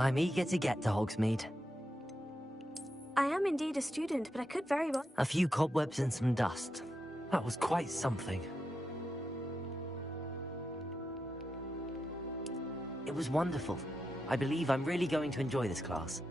I'm eager to get to Hogsmeade. I am indeed a student, but I could very well... A few cobwebs and some dust. That was quite something. It was wonderful. I believe I'm really going to enjoy this class.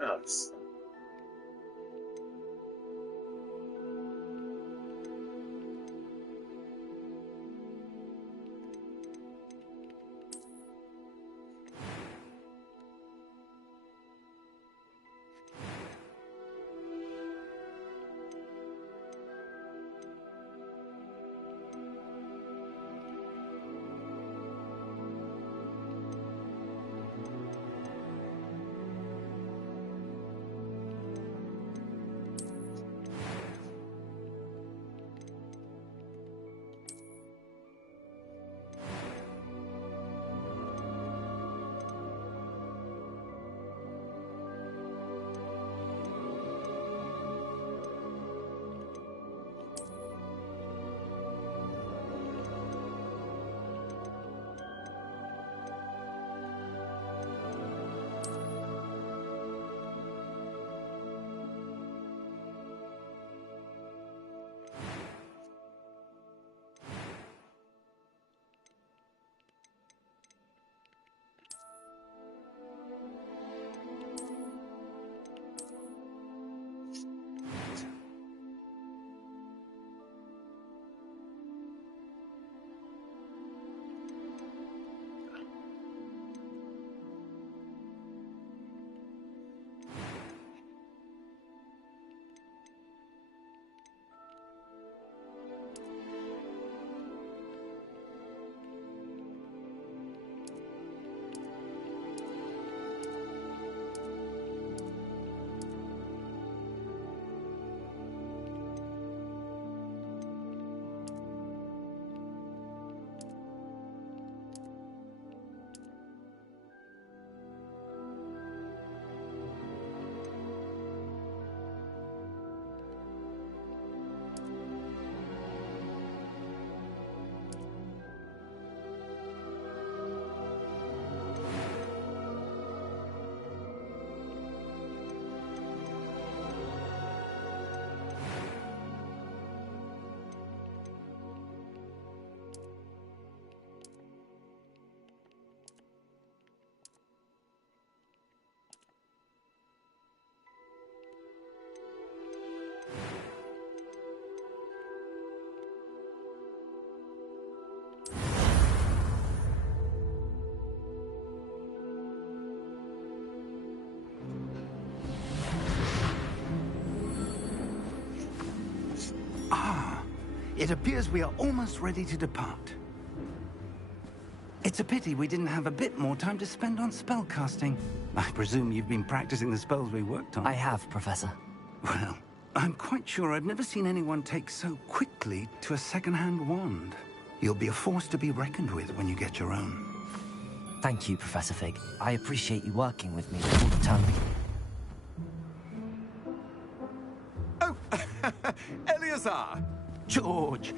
Nice. It appears we are almost ready to depart. It's a pity we didn't have a bit more time to spend on spellcasting. I presume you've been practicing the spells we worked on. I have, Professor. Well, I'm quite sure I've never seen anyone take so quickly to a second-hand wand. You'll be a force to be reckoned with when you get your own. Thank you, Professor Fig. I appreciate you working with me all the time. Oh, Eleazar! George!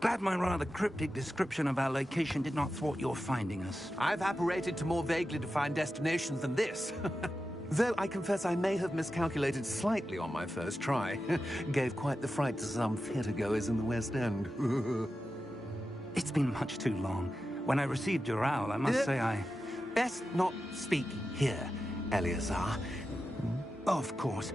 Glad my rather cryptic description of our location did not thwart your finding us. I've apparated to more vaguely defined destinations than this. Though I confess I may have miscalculated slightly on my first try. Gave quite the fright to some theatergoers in the West End. It's been much too long. When I received your owl, I must say I... Best not speak here, Eleazar. Of course.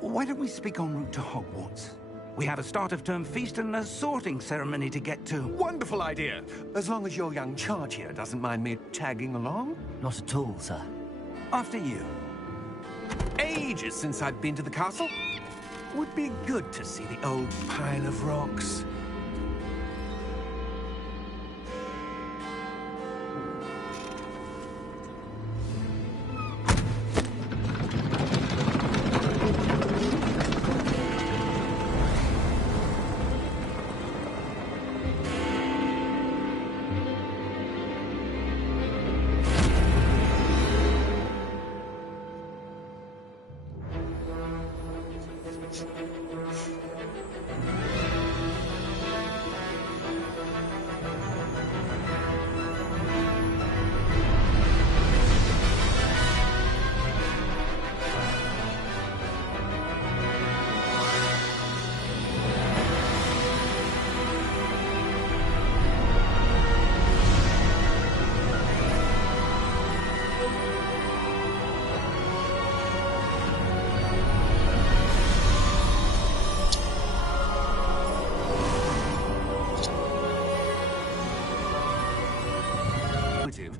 Why don't we speak en route to Hogwarts? We have a start-of-term feast and a sorting ceremony to get to. Wonderful idea! As long as your young charge here doesn't mind me tagging along. Not at all, sir. After you. Ages since I've been to the castle. Would be good to see the old pile of rocks.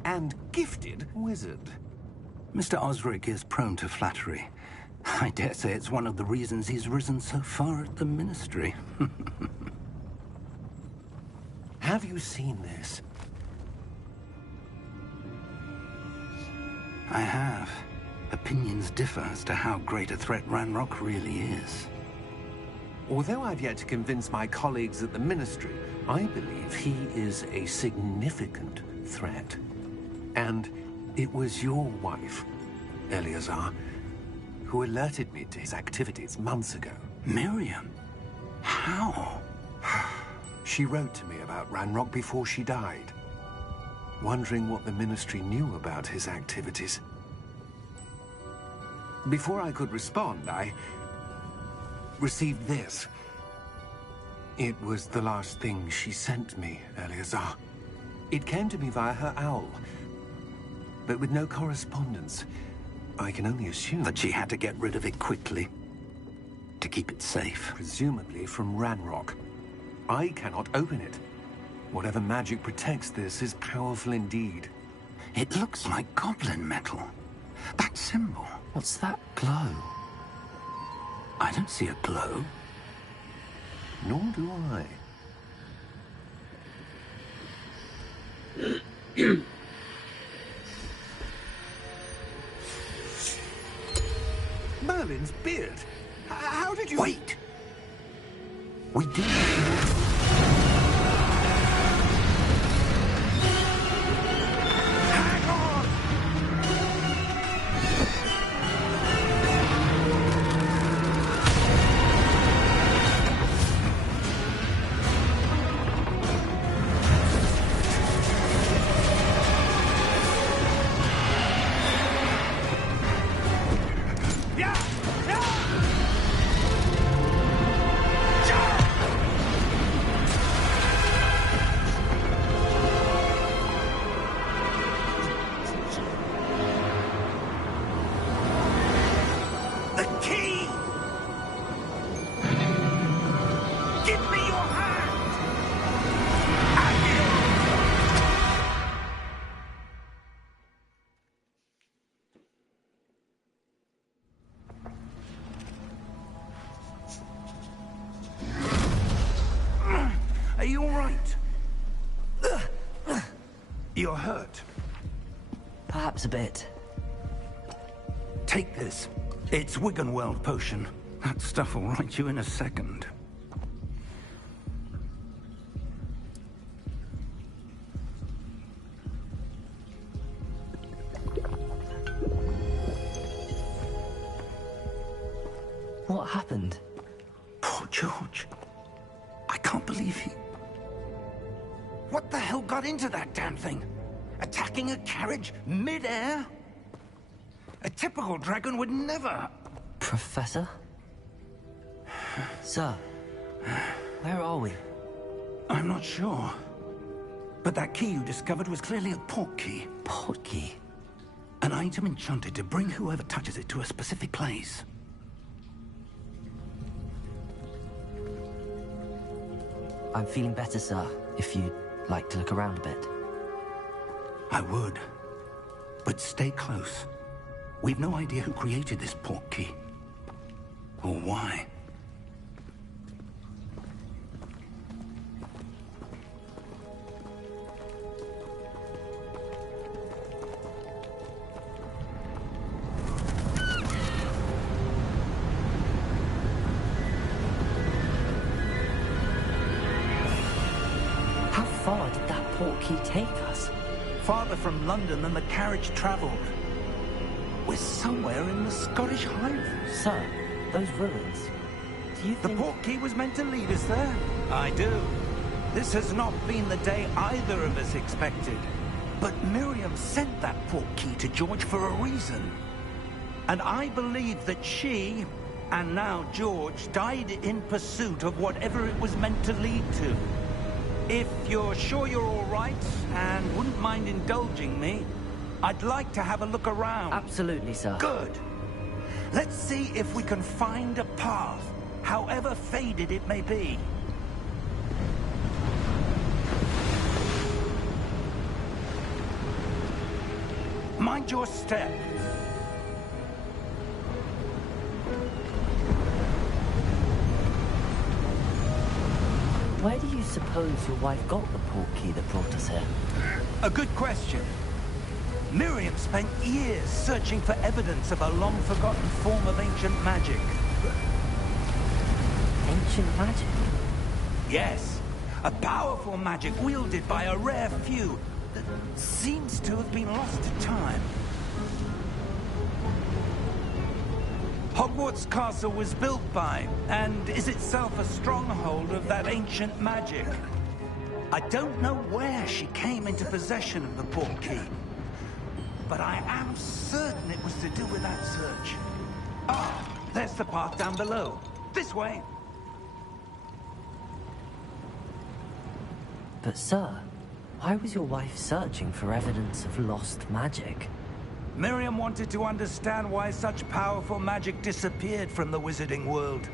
And gifted wizard. Mr. Osric is prone to flattery. I dare say it's one of the reasons he's risen so far at the Ministry. Have you seen this? I have. Opinions differ as to how great a threat Ranrock really is. Although I've yet to convince my colleagues at the Ministry, I believe he is a significant threat. And it was your wife, Eleazar, who alerted me to his activities months ago. Miriam? How? She wrote to me about Ranrock before she died, wondering what the Ministry knew about his activities. Before I could respond, I received this. It was the last thing she sent me, Eleazar. It came to me via her owl, but with no correspondence. I can only assume that she had to get rid of it quickly, to keep it safe. Presumably from Ranrock. I cannot open it. Whatever magic protects this is powerful indeed. It looks like goblin metal. That symbol. What's that glow? I don't see a glow. Nor do I. Merlin's beard. How did you... Wait! We do... Hang on! Are you all right? You're hurt. Perhaps a bit. Take this. It's Wiggenweld potion. That stuff will right you in a second. What happened? Poor George. I can't believe he... What the hell got into that damn thing? Attacking a carriage mid-air? A typical dragon would never... Professor? Sir, where are we? I'm not sure. But that key you discovered was clearly a port key. Port key? An item enchanted to bring whoever touches it to a specific place. I'm feeling better, sir, if you'd like to look around a bit. I would. But stay close. We've no idea who created this port key. Or why. How far did that port key take us? Farther from London than the carriage traveled. We're somewhere in the Scottish Highlands. Sir, those ruins. Do you The think... portkey was meant to lead us there? I do. This has not been the day either of us expected. But Miriam sent that portkey to George for a reason. And I believe that she, and now George, died in pursuit of whatever it was meant to lead to. If you're sure you're all right, and wouldn't mind indulging me, I'd like to have a look around. Absolutely, sir. Good. Let's see if we can find a path, however faded it may be. Mind your step. Where do you suppose your wife got the portkey that brought us here? A good question. Miriam spent years searching for evidence of a long-forgotten form of ancient magic. Ancient magic? Yes, a powerful magic wielded by a rare few that seems to have been lost to time. Hogwarts Castle was built by, and is itself a stronghold of that ancient magic. I don't know where she came into possession of the portkey, but I am certain it was to do with that search. Ah, there's the path down below. This way. But sir, why was your wife searching for evidence of lost magic? Miriam wanted to understand why such powerful magic disappeared from the wizarding world.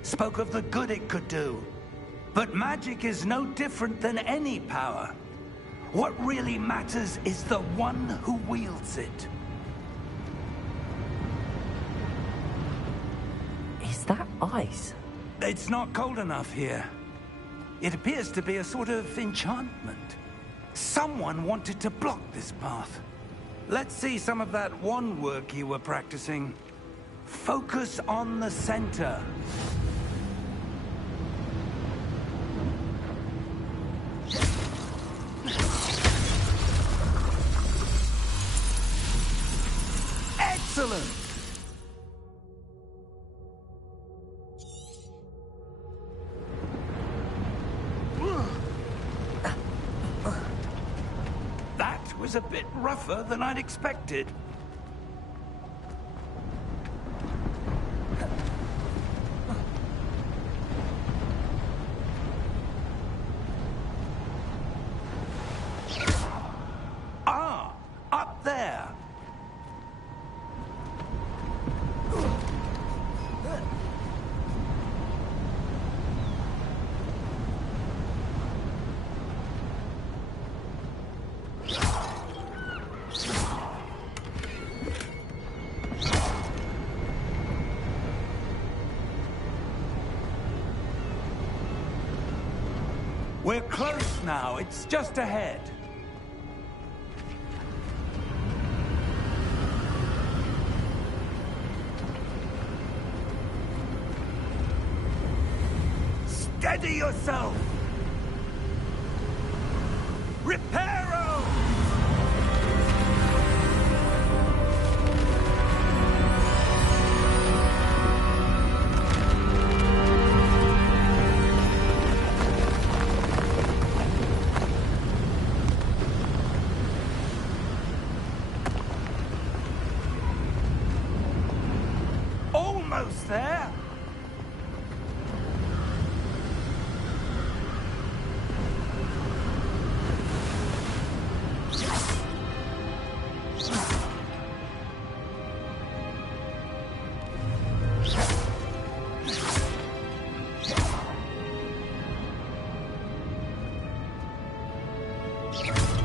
Spoke of the good it could do. But magic is no different than any power. What really matters is the one who wields it. Is that ice? It's not cold enough here. It appears to be a sort of enchantment. Someone wanted to block this path. Let's see some of that wand work you were practicing. Focus on the center. Excellent! That was a bit rougher than I'd expected. Ah, up there. We're close now. It's just ahead. Steady yourself! Reparo! Almost there.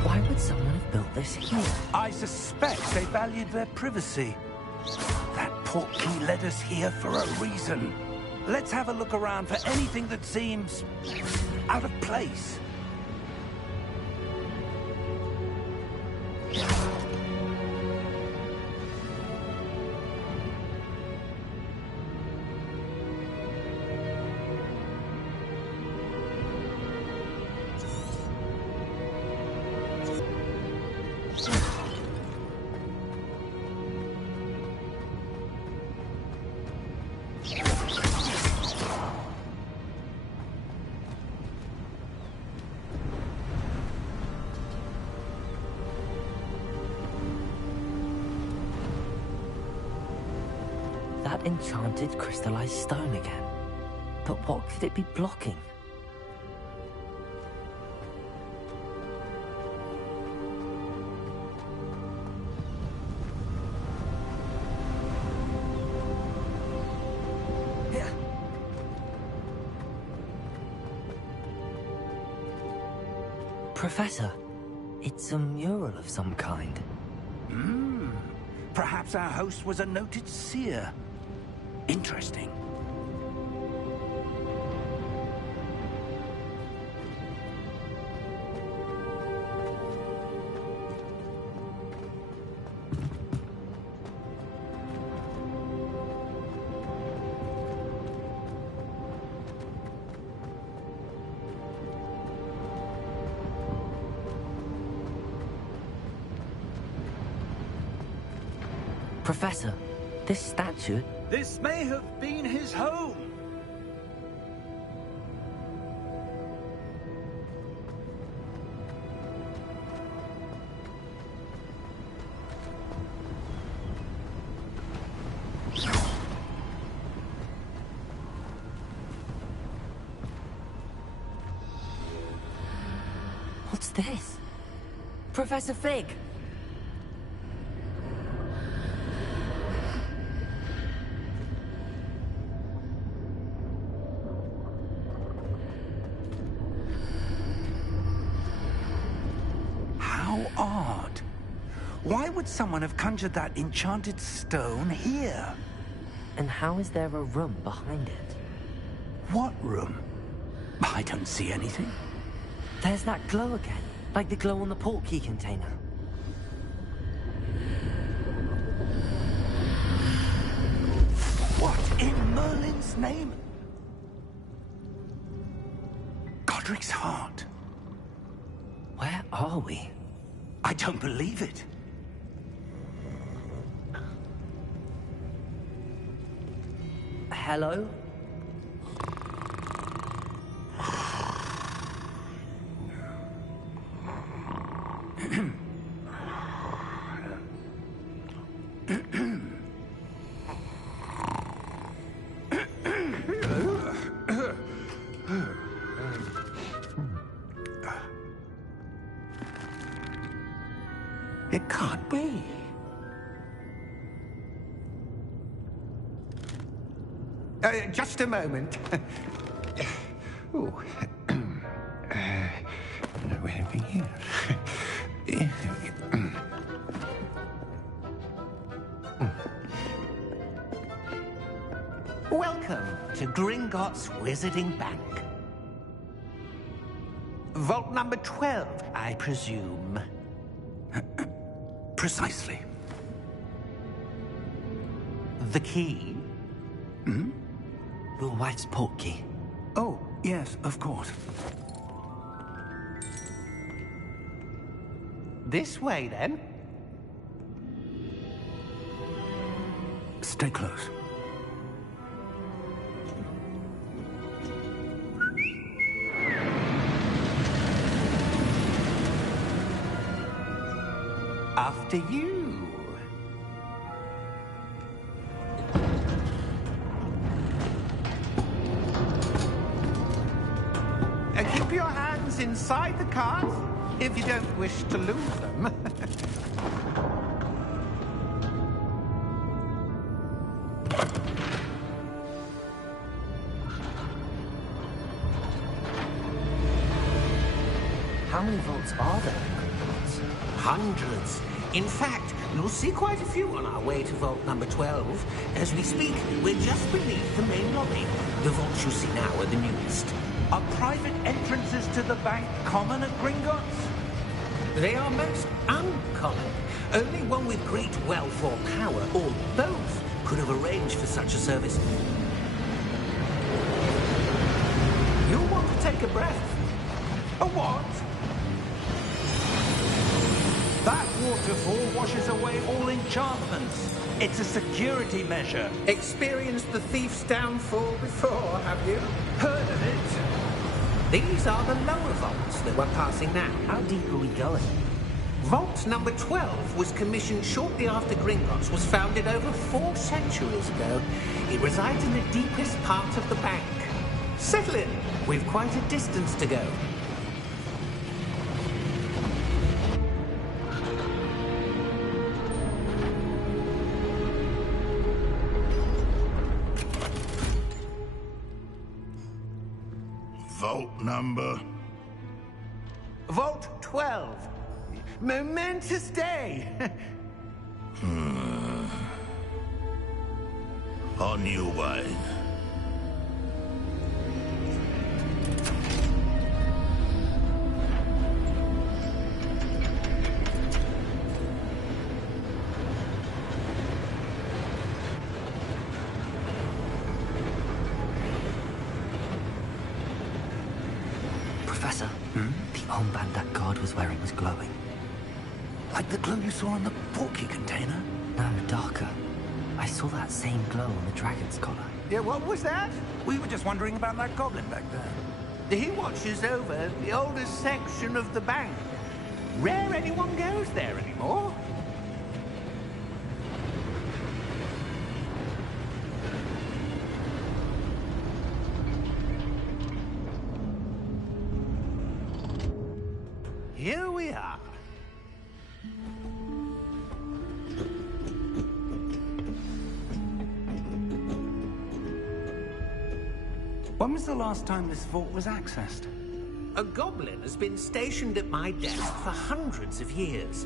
Why would someone have built this here? I suspect they valued their privacy. That portkey led us here for a reason. Let's have a look around for anything that seems out of place. that enchanted crystallized stone again. But what could it be blocking? Professor, it's a mural of some kind. Perhaps our host was a noted seer. Interesting. Professor, this statue... This may have been his home. What's this? Professor Fig! Odd. Why would someone have conjured that enchanted stone here? And how is there a room behind it? What room? I don't see anything. There's that glow again, like the glow on the portkey container. What in Merlin's name? Godric's heart. Where are we? I don't believe it. Hello? It can't be. Just a moment. Oh. No anything here. Welcome to Gringotts Wizarding Bank. Vault number 12, I presume. Precisely. The key? Your wife's portkey. Oh, yes, of course. This way, then. Stay close. After you. Keep your hands inside the cart if you don't wish to lose them. How many vaults are there in Gringotts? Hundreds. In fact, you'll see quite a few on our way to vault number 12. As we speak, we're just beneath the main lobby. The vaults you see now are the newest. Are private entrances to the bank common at Gringotts? They are most uncommon. Only one with great wealth or power, or both, could have arranged for such a service. You'll want to take a breath. A what? That waterfall washes away all enchantments. It's a security measure. Experienced the thief's downfall before, have you? Heard of it? These are the lower vaults that we're passing now. How deep are we going? Vault number 12 was commissioned shortly after Gringotts was founded over 4 centuries ago. It resides in the deepest part of the bank. Settle in. We've quite a distance to go. Vault number? Vault 12. Momentous day. On you, wine. Professor, the armband that guard was wearing was glowing. Like the glow you saw on the porky container? No, darker. I saw that same glow on the dragon's collar. Yeah, what was that? We were just wondering about that goblin back there. He watches over the oldest section of the bank. Rare anyone goes there anymore. Here we are. When was the last time this vault was accessed? A goblin has been stationed at my desk for hundreds of years.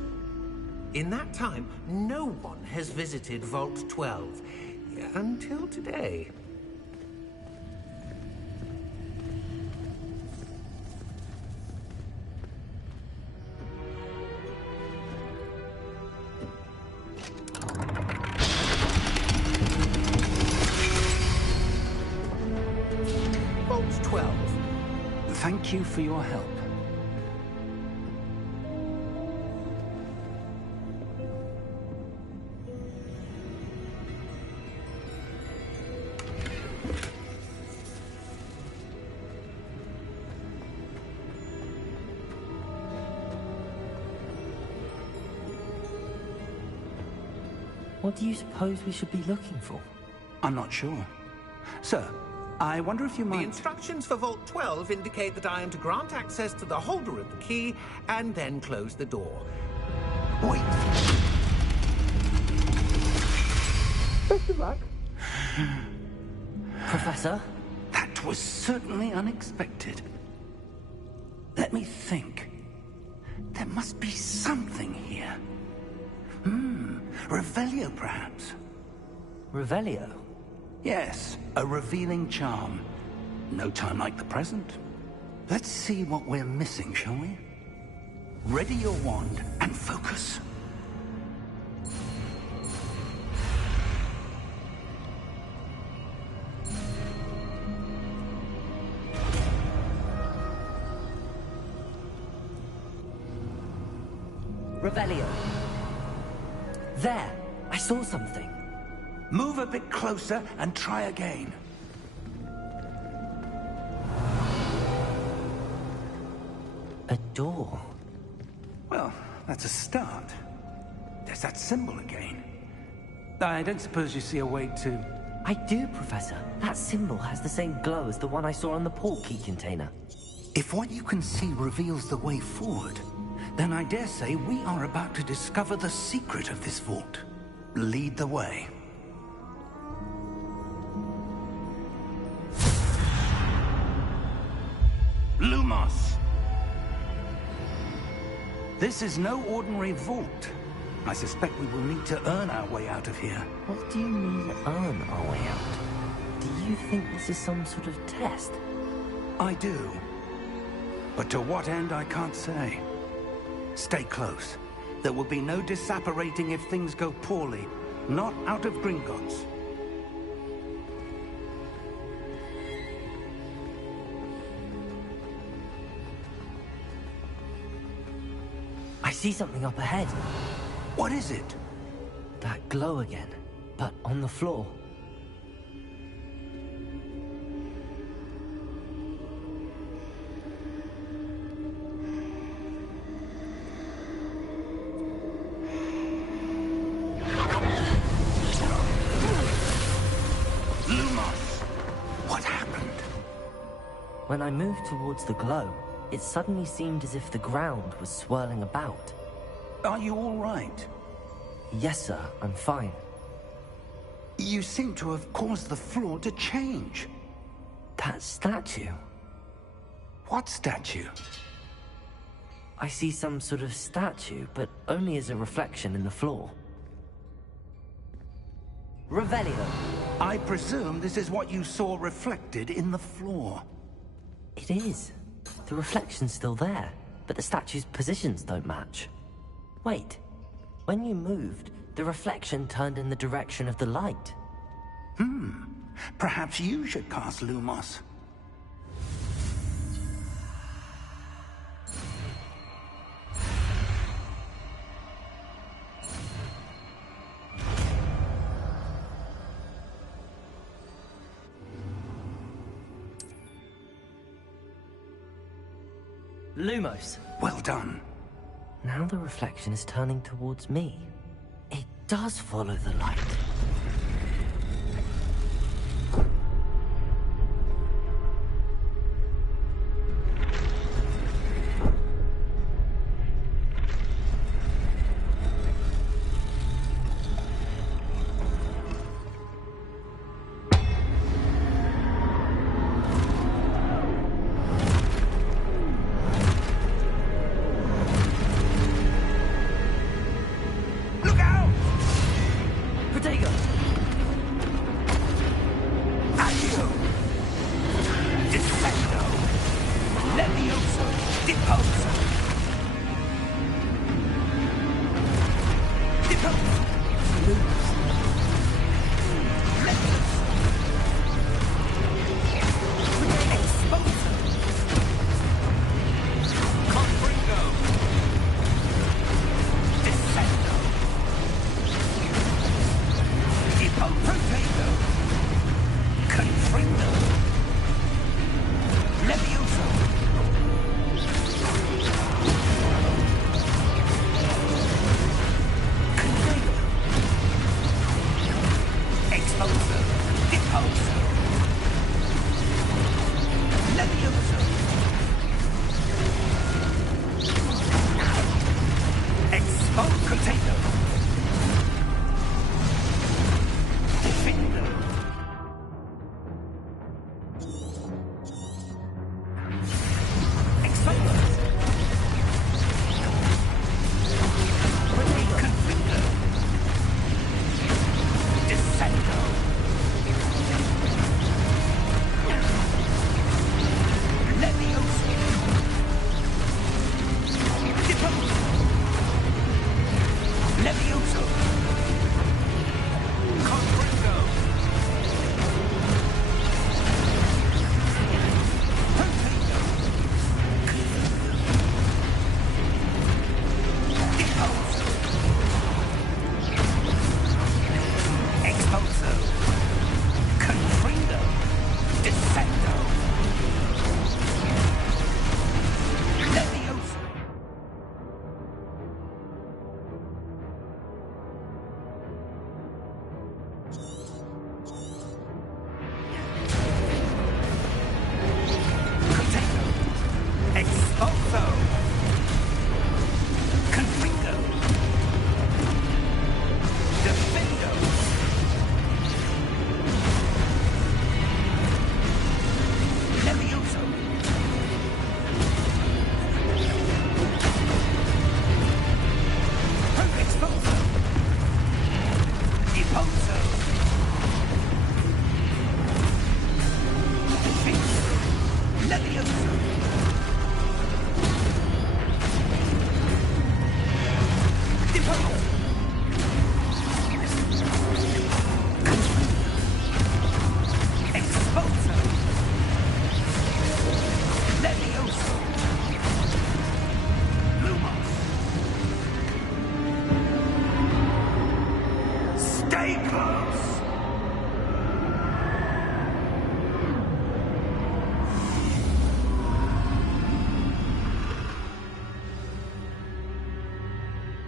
In that time, no one has visited Vault 12. Until today. Vault 12. Thank you for your help. What do you suppose we should be looking for? I'm not sure. Sir, I wonder if you The might... instructions for Vault 12 indicate that I am to grant access to the holder of the key and then close the door. Wait! Best of luck. Professor? That was certainly unexpected. Let me think. There must be something here. Revelio, perhaps? Revelio? Yes, a revealing charm. No time like the present. Let's see what we're missing, shall we? Ready your wand and focus. Revelio. There! I saw something. Move a bit closer and try again. A door. Well, that's a start. There's that symbol again. I don't suppose you see a way to... I do, Professor. That symbol has the same glow as the one I saw on the port key container. If what you can see reveals the way forward, then I dare say we are about to discover the secret of this vault. Lead the way. Lumos! This is no ordinary vault. I suspect we will need to earn our way out of here. What do you mean, earn our way out? Do you think this is some sort of test? I do. But to what end, I can't say. Stay close. There will be no disapparating if things go poorly. Not out of Gringotts. I see something up ahead. What is it? That glow again, but on the floor. When I moved towards the glow, it suddenly seemed as if the ground was swirling about. Are you all right? Yes, sir, I'm fine. You seem to have caused the floor to change. That statue? What statue? I see some sort of statue, but only as a reflection in the floor. Revelio. I presume this is what you saw reflected in the floor. It is. The reflection's still there, but the statue's positions don't match. Wait. When you moved, the reflection turned in the direction of the light. Perhaps you should cast Lumos. Lumos. Well done. Now the reflection is turning towards me. It does follow the light.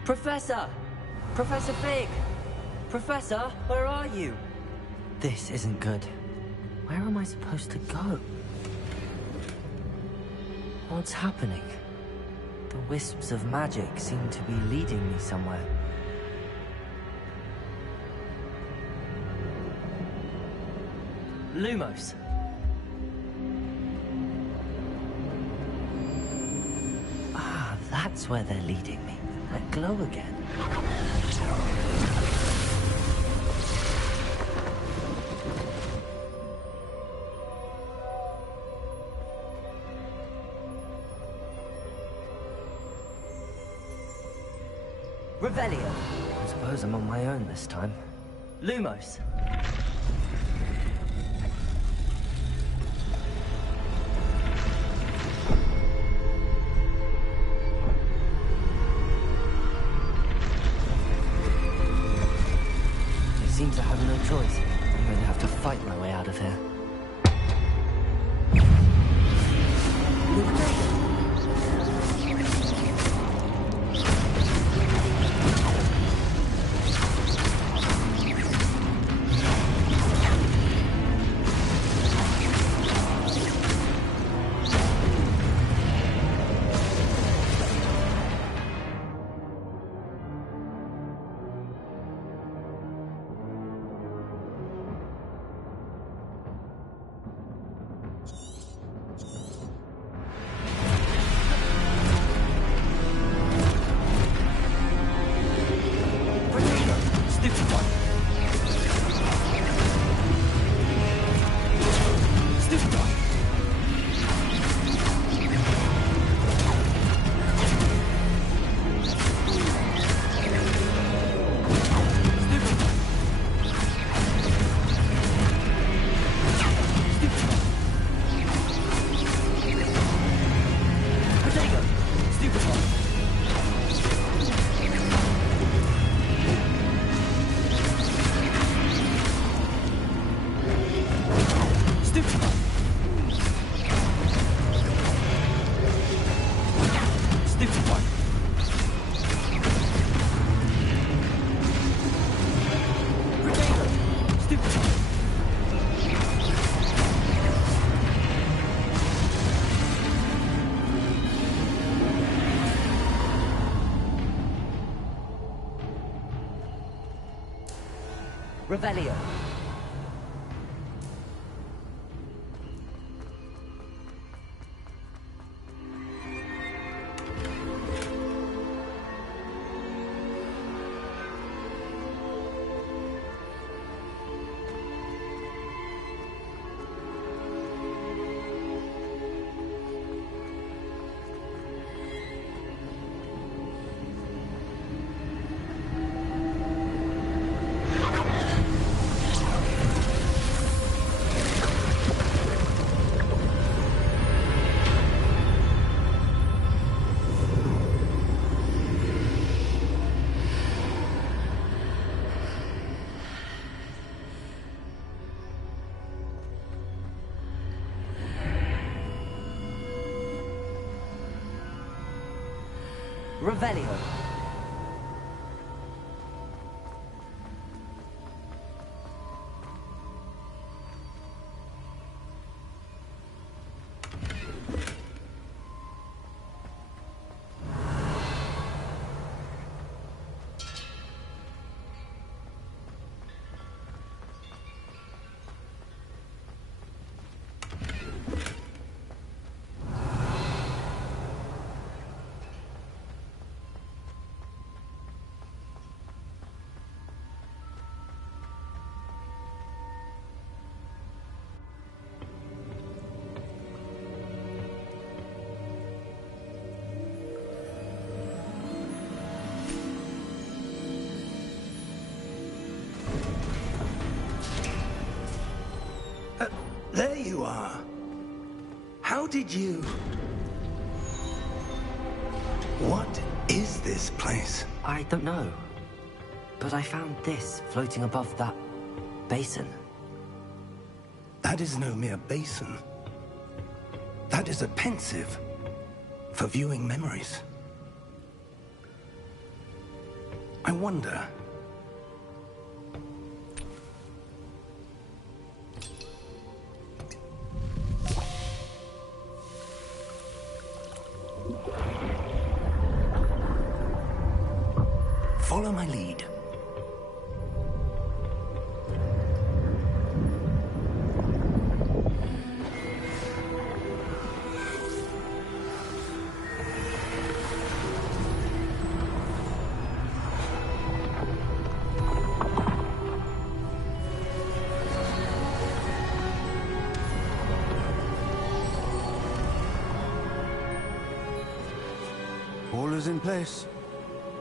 Professor! Professor Fig! Professor, where are you? This isn't good. Where am I supposed to go? What's happening? The wisps of magic seem to be leading me somewhere. Lumos. Ah, that's where they're leading me. That glow again. Revelio. I suppose I'm on my own this time. Lumos. I seem to have no choice. I'm going to have to fight my way out of here. Revelio. Revelio. There you are. How did you... What is this place? I don't know. But I found this floating above that basin. That is no mere basin. That is a pensive for viewing memories. I wonder... Follow my lead. All is in place.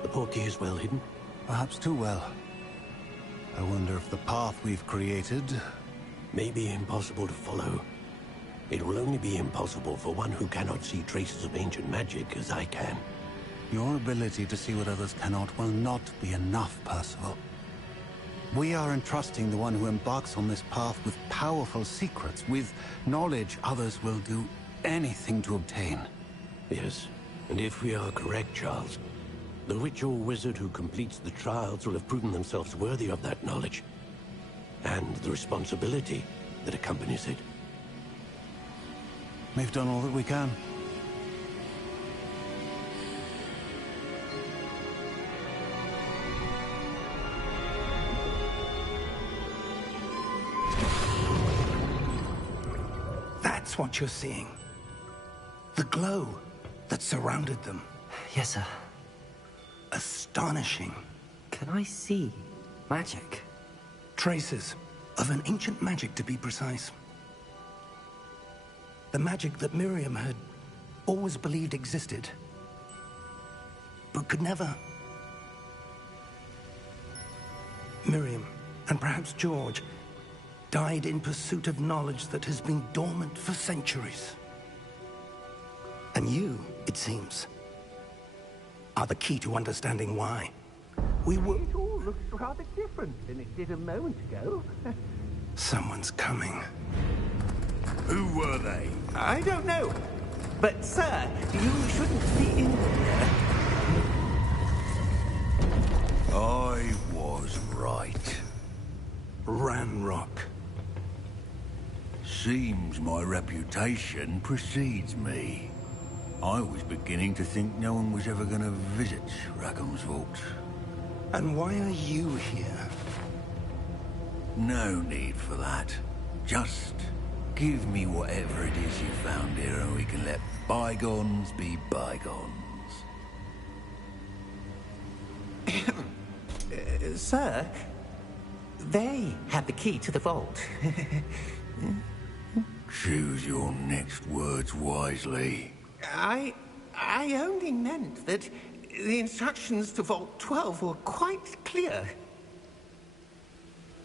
The portkey is well hidden. Perhaps too well. I wonder if the path we've created... May be impossible to follow. It will only be impossible for one who cannot see traces of ancient magic as I can. Your ability to see what others cannot will not be enough, Percival. We are entrusting the one who embarks on this path with powerful secrets, with knowledge others will do anything to obtain. Yes, and if we are correct, Charles, the witch or wizard who completes the trials will have proven themselves worthy of that knowledge, and the responsibility that accompanies it. We've done all that we can. That's what you're seeing. The glow that surrounded them. Yes, sir. Astonishing. Can I see magic? Traces of an ancient magic, to be precise. The magic that Miriam had always believed existed, but could never. Miriam, and perhaps George, died in pursuit of knowledge that has been dormant for centuries. And you, it seems, are the key to understanding why. It all looks rather different than it did a moment ago. Someone's coming. Who were they? I don't know. But, sir, you shouldn't be in here. I was right. Ranrock. Seems my reputation precedes me. I was beginning to think no one was ever going to visit Rackham's vault. And why are you here? No need for that. Just give me whatever it is you found here and we can let bygones be bygones. Sir, they had the key to the vault. Choose your next words wisely. I only meant that the instructions to Vault 12 were quite clear.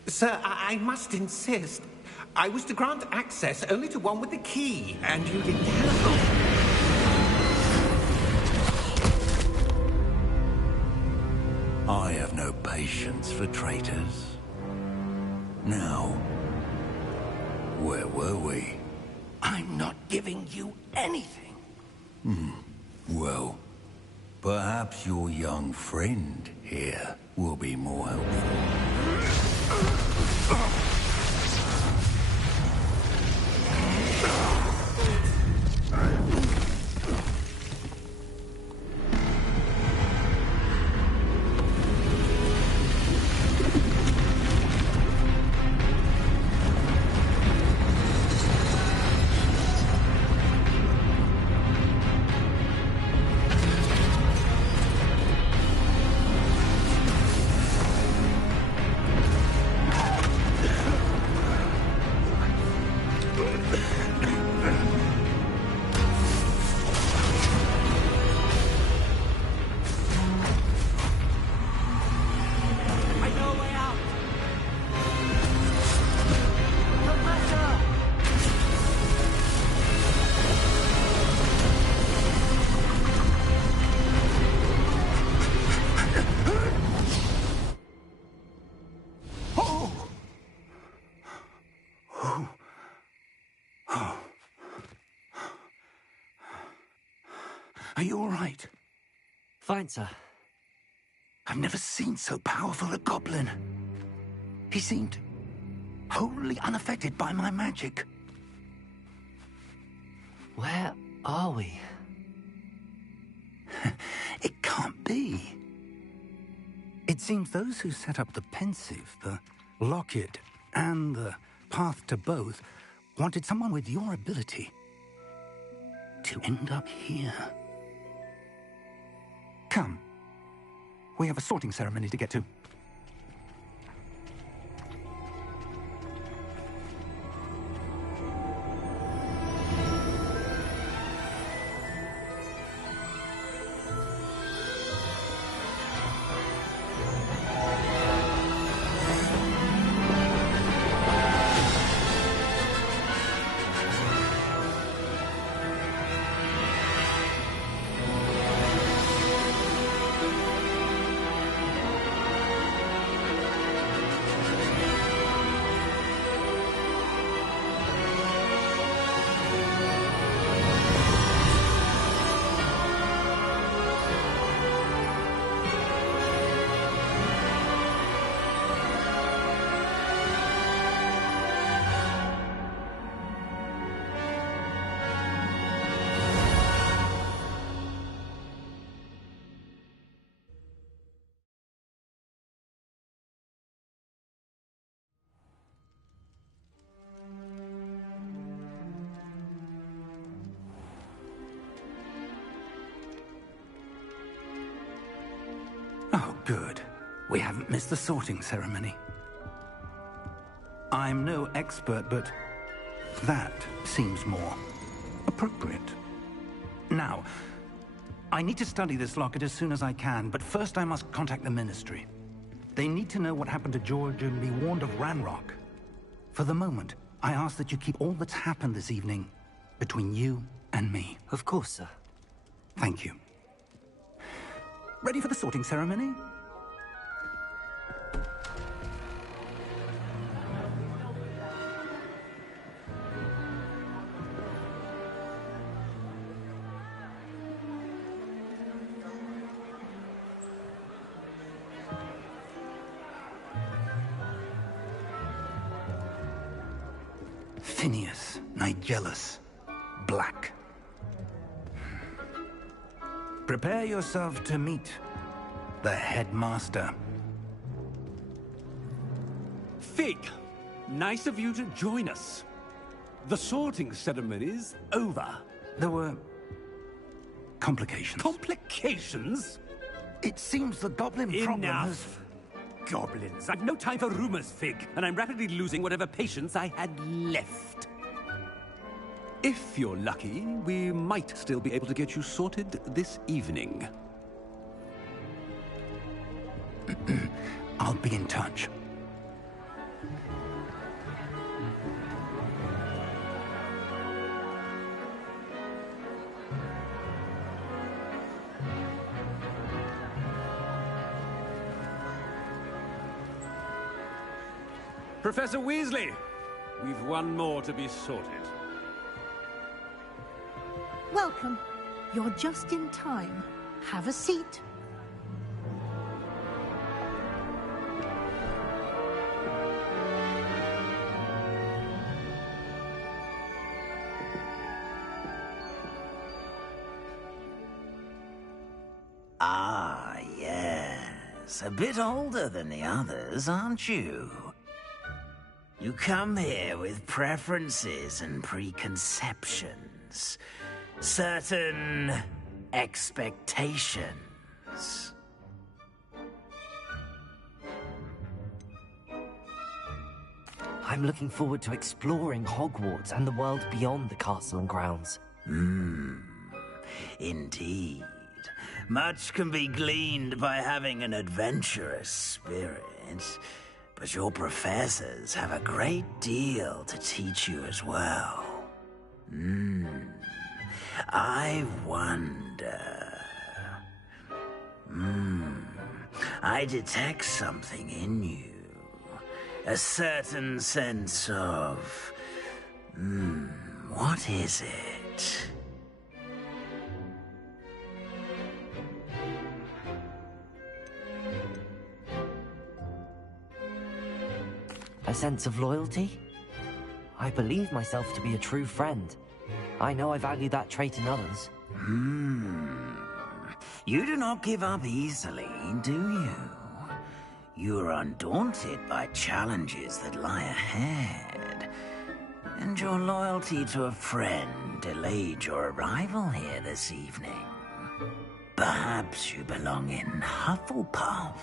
Sir, I must insist. I was to grant access only to one with the key, and you didn't have. I have no patience for traitors. Now, where were we? I'm not giving you anything. Well, perhaps your young friend here will be more helpful. Are you all right? Fine, sir. I've never seen so powerful a goblin. He seemed wholly unaffected by my magic. Where are we? It can't be. It seems those who set up the pensive, the locket, and the path to both wanted someone with your ability to end up here. Come. We have a sorting ceremony to get to. Oh, good. We haven't missed the sorting ceremony. I'm no expert, but that seems more appropriate. Now, I need to study this locket as soon as I can, but first I must contact the Ministry. They need to know what happened to George and be warned of Ranrock. For the moment, I ask that you keep all that's happened this evening between you and me. Of course, sir. Thank you. Ready for the sorting ceremony? Phineas, Nigellus, Black. Prepare yourself to meet the headmaster. Fig, nice of you to join us. The sorting ceremony's over. There were complications. Complications? It seems the goblin problem has... Goblins. I've no time for rumors, Fig, and I'm rapidly losing whatever patience I had left. If you're lucky, we might still be able to get you sorted this evening. I'll be in touch. Professor Weasley, we've one more to be sorted. Welcome. You're just in time. Have a seat. Ah, yes. A bit older than the others, aren't you? You come here with preferences and preconceptions. Certain expectations. I'm looking forward to exploring Hogwarts and the world beyond the castle and grounds. Indeed. Much can be gleaned by having an adventurous spirit, but your professors have a great deal to teach you as well. I wonder... I detect something in you. A certain sense of... what is it? A sense of loyalty? I believe myself to be a true friend. I know I value that trait in others. You do not give up easily, do you? You are undaunted by challenges that lie ahead. And your loyalty to a friend delayed your arrival here this evening. Perhaps you belong in Hufflepuff.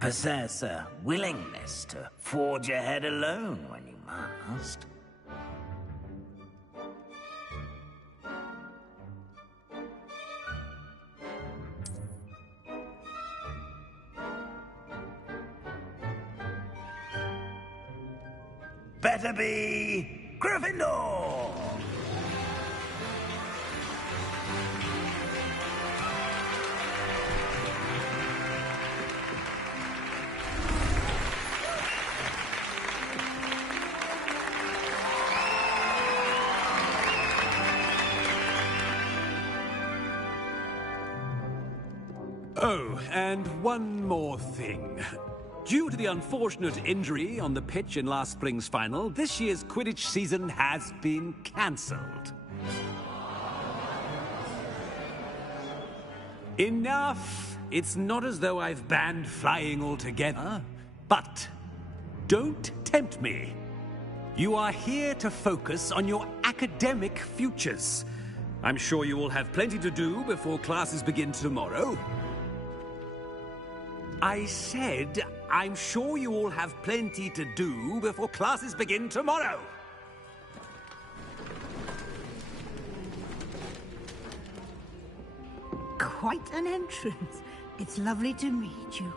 Possess a willingness to forge ahead alone when you must. Better be Gryffindor! Oh, and one more thing. Due to the unfortunate injury on the pitch in last spring's final, this year's Quidditch season has been cancelled. Enough! It's not as though I've banned flying altogether. But don't tempt me. You are here to focus on your academic futures. I'm sure you will have plenty to do before classes begin tomorrow. I said, I'm sure you all have plenty to do before classes begin tomorrow. Quite an entrance. It's lovely to meet you.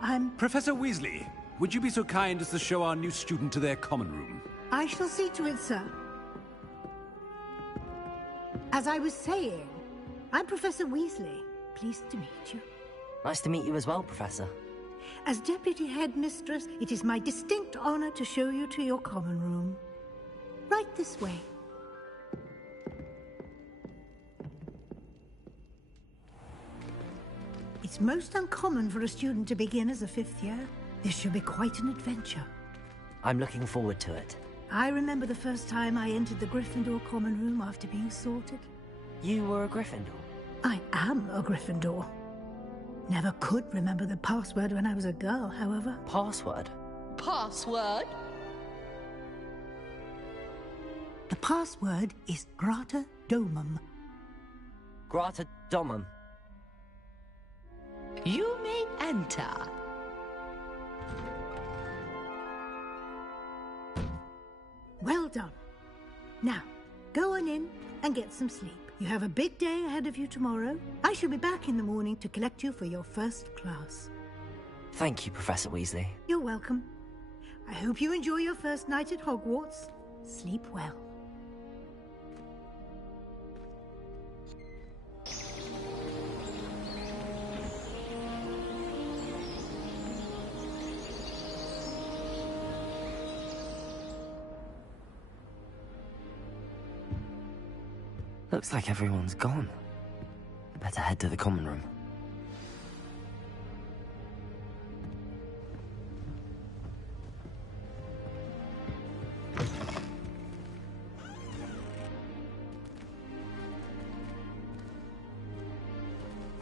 I'm... Professor Weasley, would you be so kind as to show our new student to their common room? I shall see to it, sir. As I was saying, I'm Professor Weasley. Pleased to meet you. Nice to meet you as well, Professor. As Deputy Headmistress, it is my distinct honor to show you to your common room. Right this way. It's most uncommon for a student to begin as a fifth year. This should be quite an adventure. I'm looking forward to it. I remember the first time I entered the Gryffindor common room after being sorted. You were a Gryffindor? I am a Gryffindor. Never could remember the password when I was a girl, however. Password? Password? The password is Grata Domum. Grata Domum. You may enter. Well done. Now, go on in and get some sleep. You have a big day ahead of you tomorrow. I shall be back in the morning to collect you for your first class. Thank you, Professor Weasley. You're welcome. I hope you enjoy your first night at Hogwarts. Sleep well. Looks like everyone's gone. Better head to the common room.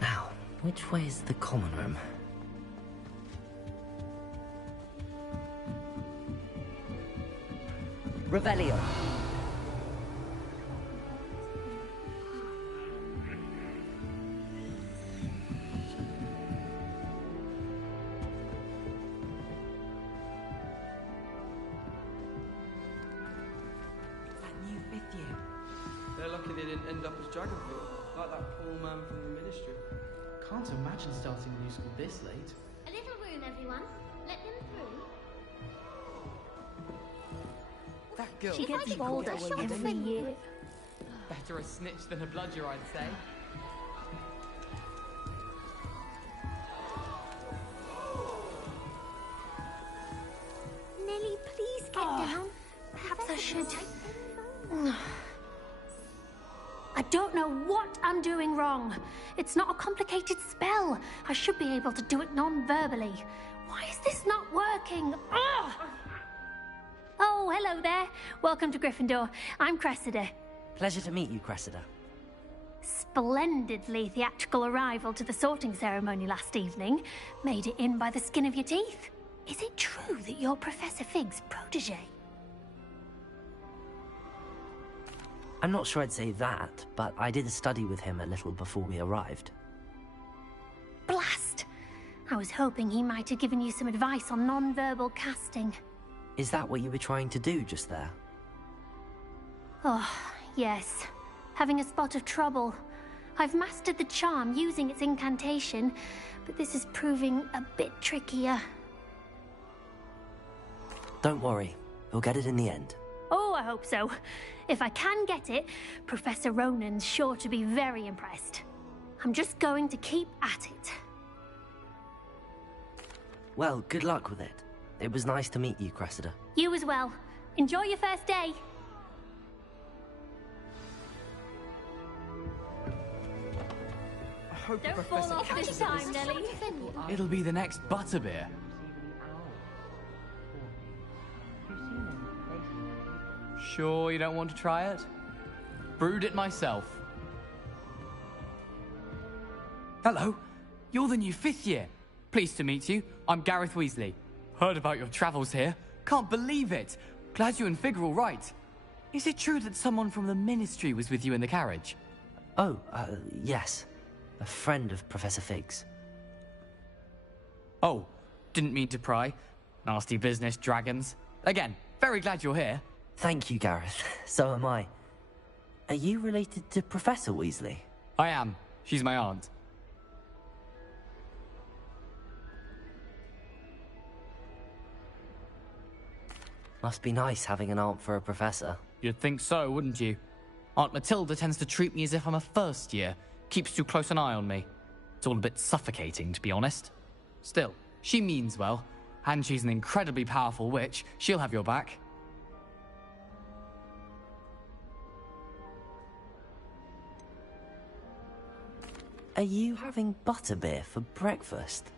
Now, which way is the common room? Revelio. They're lucky they didn't end up as Dragonfield, like that poor man from the Ministry. Can't imagine starting a new school this late. A little room, everyone. Let them through. That girl. She gets bolder every year. Better a snitch than a bludger, I'd say. Nelly, please get down. Perhaps I should... I don't know what I'm doing wrong. It's not a complicated spell. I should be able to do it non-verbally. Why is this not working? Ugh! Oh, hello there. Welcome to Gryffindor. I'm Cressida. Pleasure to meet you, Cressida. Splendidly theatrical arrival to the sorting ceremony last evening. Made it in by the skin of your teeth. Is it true that you're Professor Fig's protege? I'm not sure I'd say that, but I did study with him a little before we arrived. Blast! I was hoping he might have given you some advice on non-verbal casting. Is that what you were trying to do just there? Oh, yes. Having a spot of trouble. I've mastered the charm using its incantation, but this is proving a bit trickier. Don't worry, we'll get it in the end. Oh, I hope so. If I can get it, Professor Ronan's sure to be very impressed. I'm just going to keep at it. Well, good luck with it. It was nice to meet you, Cressida. You as well. Enjoy your first day. I hope Don't the fall professor off this catches time, us. Nelly. It'll be the next butterbeer. Sure you don't want to try it? Brewed it myself. Hello, you're the new 5th year. Pleased to meet you. I'm Gareth Weasley. Heard about your travels here. Can't believe it. Glad you and Fig are all right. Is it true that someone from the Ministry was with you in the carriage? Oh, yes. A friend of Professor Fig's. Oh, didn't mean to pry. Nasty business, dragons. Again, very glad you're here. Thank you, Gareth. So am I. Are you related to Professor Weasley? I am. She's my aunt. Must be nice having an aunt for a professor. You'd think so, wouldn't you? Aunt Matilda tends to treat me as if I'm a first year. Keeps too close an eye on me. It's all a bit suffocating, to be honest. Still, she means well. And she's an incredibly powerful witch. She'll have your back. Are you having butterbeer for breakfast?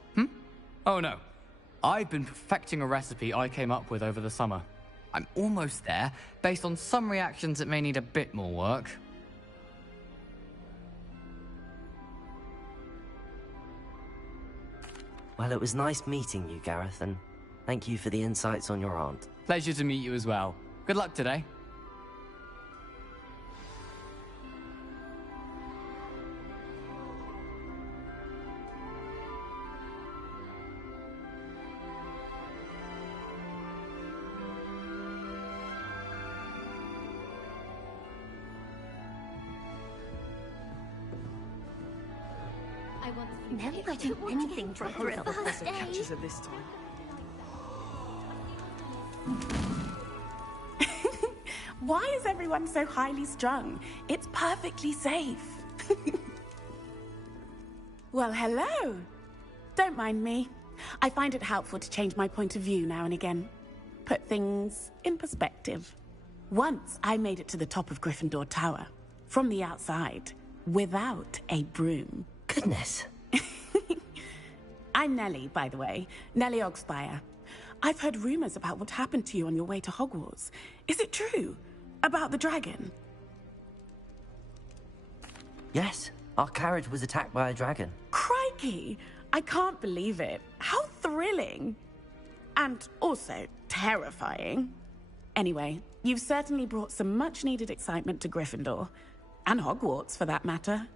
Oh no. I've been perfecting a recipe I came up with over the summer. I'm almost there, based on some reactions that may need a bit more work. Well, it was nice meeting you, Gareth, and thank you for the insights on your aunt. Pleasure to meet you as well. Good luck today. Never got do anything for a thrill. Professor catches her this time. Why is everyone so highly strung? It's perfectly safe. Well, hello. Don't mind me. I find it helpful to change my point of view now and again. Put things in perspective. Once I made it to the top of Gryffindor Tower, from the outside, without a broom. Goodness. I'm Nellie, by the way. Nellie Ogspire. I've heard rumors about what happened to you on your way to Hogwarts. Is it true? About the dragon? Yes, our carriage was attacked by a dragon. Crikey! I can't believe it. How thrilling! And also terrifying. Anyway, you've certainly brought some much-needed excitement to Gryffindor. And Hogwarts, for that matter.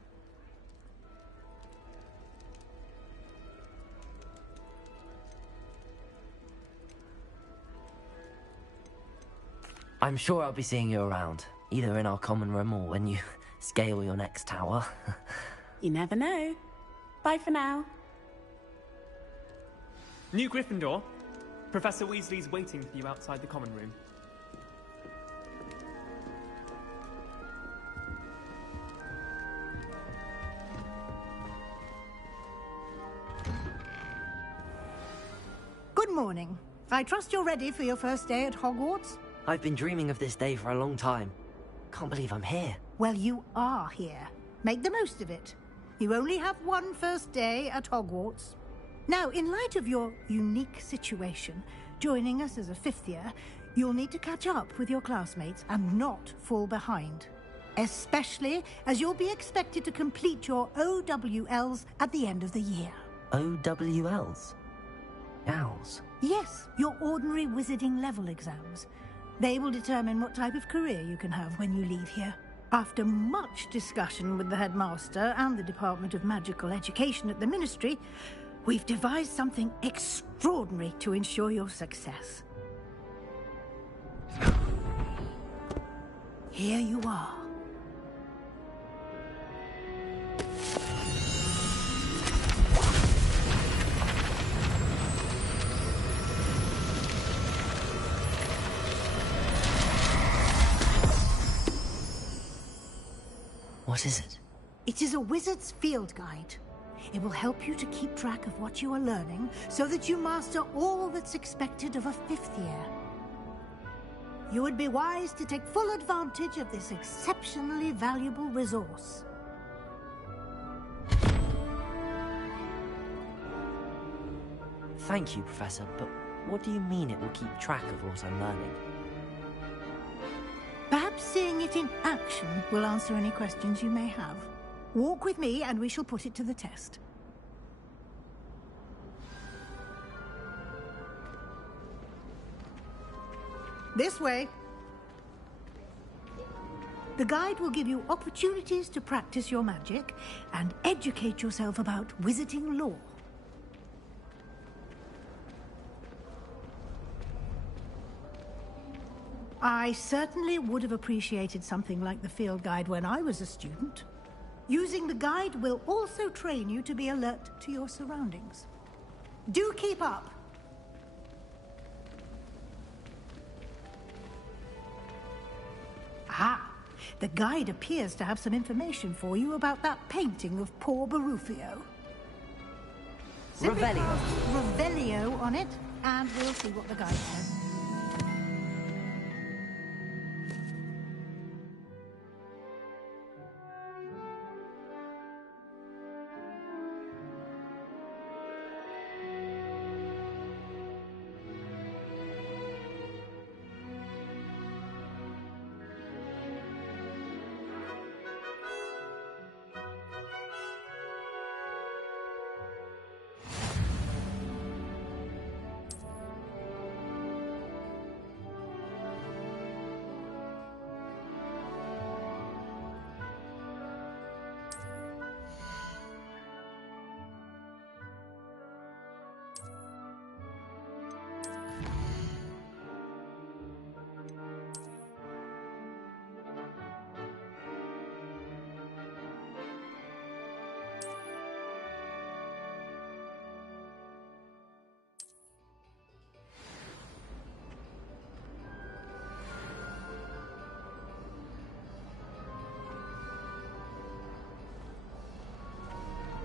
I'm sure I'll be seeing you around, either in our common room or when you scale your next tower. You never know. Bye for now. New Gryffindor. Professor Weasley's waiting for you outside the common room. Good morning. I trust you're ready for your first day at Hogwarts? I've been dreaming of this day for a long time. Can't believe I'm here. Well, you are here. Make the most of it. You only have one first day at Hogwarts. Now, in light of your unique situation, joining us as a fifth year, you'll need to catch up with your classmates and not fall behind. Especially as you'll be expected to complete your OWLs at the end of the year. OWLs? Owls? Yes, your ordinary wizarding level exams. They will determine what type of career you can have when you leave here. After much discussion with the headmaster and the Department of Magical Education at the Ministry, we've devised something extraordinary to ensure your success. Here you are. What is it? It is a wizard's field guide. It will help you to keep track of what you are learning so that you master all that's expected of a fifth year. You would be wise to take full advantage of this exceptionally valuable resource. Thank you, Professor, but what do you mean it will keep track of what I'm learning? Perhaps seeing it in action will answer any questions you may have. Walk with me and we shall put it to the test. This way. The guide will give you opportunities to practice your magic and educate yourself about wizarding lore. I certainly would have appreciated something like the field guide when I was a student. Using the guide will also train you to be alert to your surroundings. Do keep up! Ah, the guide appears to have some information for you about that painting of poor Barufio. Revelio. Revelio on it, and we'll see what the guide says.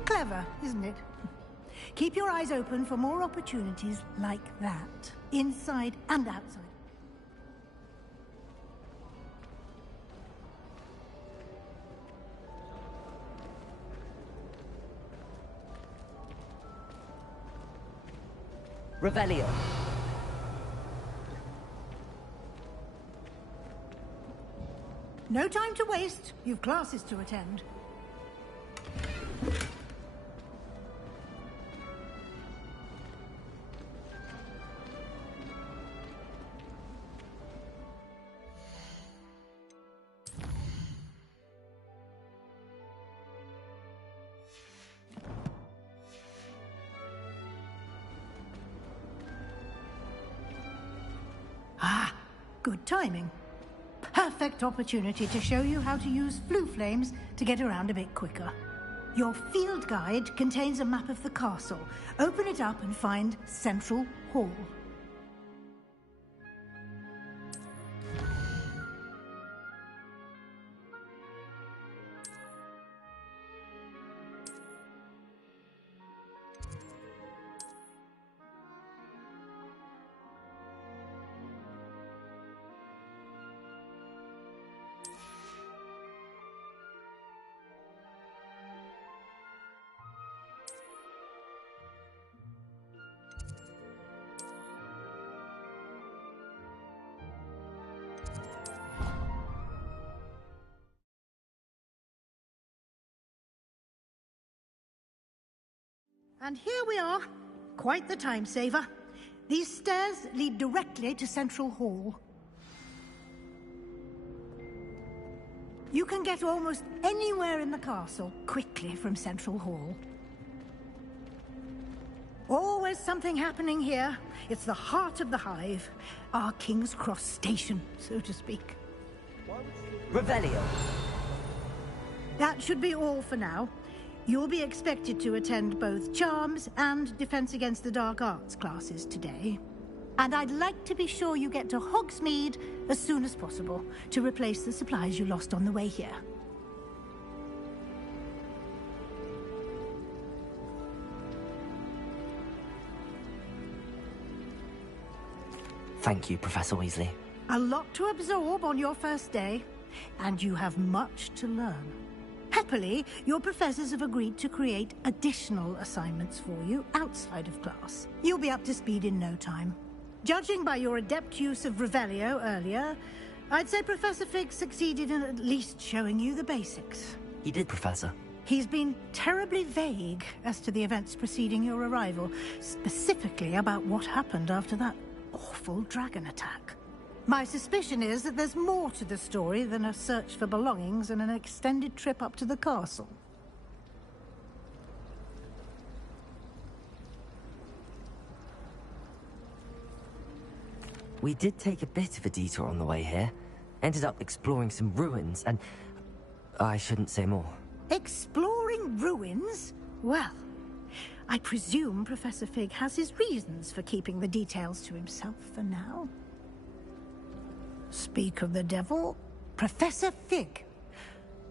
Clever, isn't it? Keep your eyes open for more opportunities like that, inside and outside. Revelio. No time to waste. You've classes to attend. Ah, good timing. Perfect opportunity to show you how to use flue flames to get around a bit quicker. Your field guide contains a map of the castle. Open it up and find Central Hall. And here we are. Quite the time saver. These stairs lead directly to Central Hall. You can get almost anywhere in the castle quickly from Central Hall. Always something happening here. It's the heart of the hive. Our King's Cross station, so to speak. Revelio. That should be all for now. You'll be expected to attend both Charms and Defense Against the Dark Arts classes today. And I'd like to be sure you get to Hogsmeade as soon as possible to replace the supplies you lost on the way here. Thank you, Professor Weasley. A lot to absorb on your first day, and you have much to learn. Happily, your professors have agreed to create additional assignments for you outside of class. You'll be up to speed in no time. Judging by your adept use of Revelio earlier, I'd say Professor Fig succeeded in at least showing you the basics. He did, Professor. He's been terribly vague as to the events preceding your arrival, specifically about what happened after that awful dragon attack. My suspicion is that there's more to the story than a search for belongings and an extended trip up to the castle. We did take a bit of a detour on the way here. Ended up exploring some ruins and... I shouldn't say more. Exploring ruins? Well, I presume Professor Fig has his reasons for keeping the details to himself for now. Speak of the devil, Professor Fig.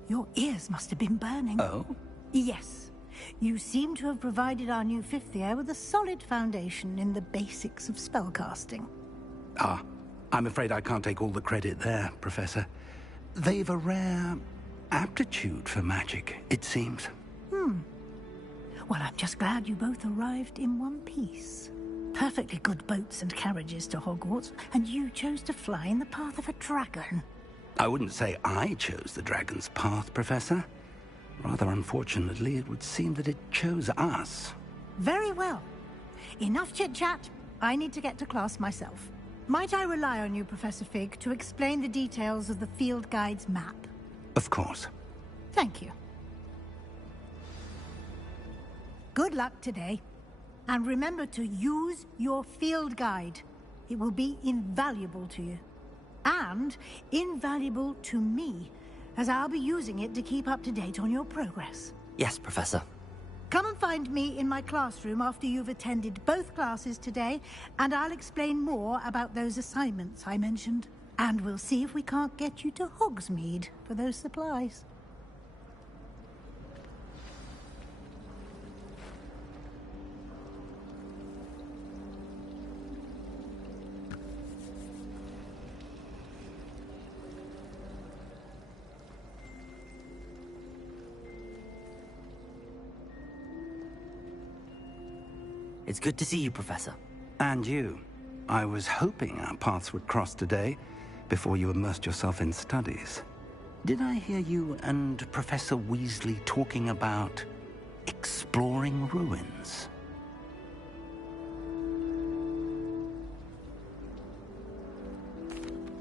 Your ears must have been burning. Oh? Yes. You seem to have provided our new fifth year with a solid foundation in the basics of spellcasting. Ah, I'm afraid I can't take all the credit there, Professor. They've a rare aptitude for magic, it seems. Well, I'm just glad you both arrived in one piece. Perfectly good boats and carriages to Hogwarts, and you chose to fly in the path of a dragon. I wouldn't say I chose the dragon's path, Professor. Rather unfortunately, it would seem that it chose us. Very well. Enough chit-chat. I need to get to class myself. Might I rely on you, Professor Fig, to explain the details of the field guide's map? Of course. Thank you. Good luck today. And remember to use your field guide. It will be invaluable to you. And invaluable to me, as I'll be using it to keep up to date on your progress. Yes, Professor. Come and find me in my classroom after you've attended both classes today, and I'll explain more about those assignments I mentioned. And we'll see if we can't get you to Hogsmeade for those supplies. It's good to see you, Professor. And you. I was hoping our paths would cross today, before you immersed yourself in studies. Did I hear you and Professor Weasley talking about exploring ruins?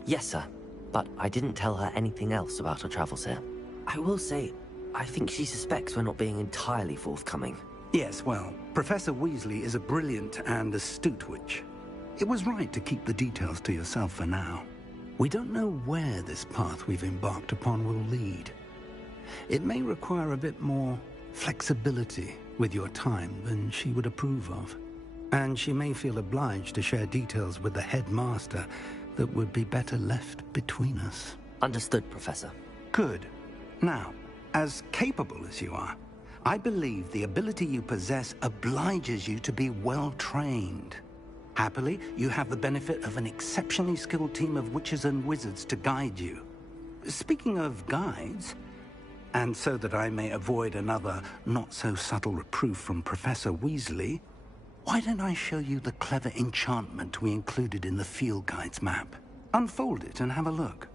Yes, sir. But I didn't tell her anything else about our travels here. I will say, I think she suspects we're not being entirely forthcoming. Yes, well, Professor Weasley is a brilliant and astute witch. It was right to keep the details to yourself for now. We don't know where this path we've embarked upon will lead. It may require a bit more flexibility with your time than she would approve of. And she may feel obliged to share details with the headmaster that would be better left between us. Understood, Professor. Good. Now, as capable as you are, I believe the ability you possess obliges you to be well-trained. Happily, you have the benefit of an exceptionally skilled team of witches and wizards to guide you. Speaking of guides, and so that I may avoid another not-so-subtle reproof from Professor Weasley, why don't I show you the clever enchantment we included in the field guide's map? Unfold it and have a look.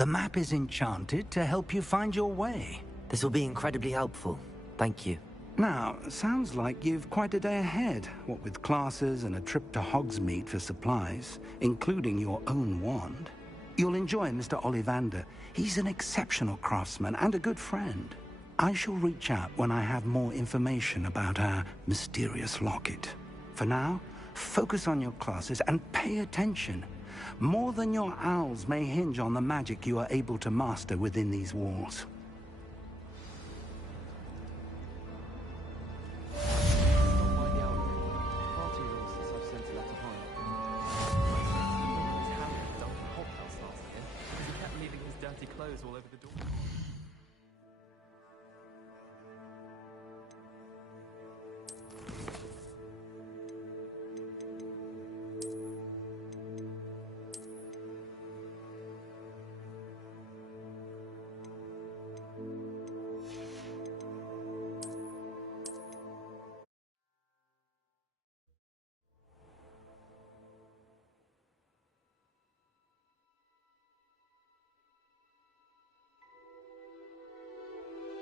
The map is enchanted to help you find your way. This will be incredibly helpful. Thank you. Now, sounds like you've quite a day ahead, what with classes and a trip to Hogsmeade for supplies, including your own wand. You'll enjoy Mr. Ollivander. He's an exceptional craftsman and a good friend. I shall reach out when I have more information about our mysterious locket. For now, focus on your classes and pay attention. More than your owls may hinge on the magic you are able to master within these walls. Clothes all over the door.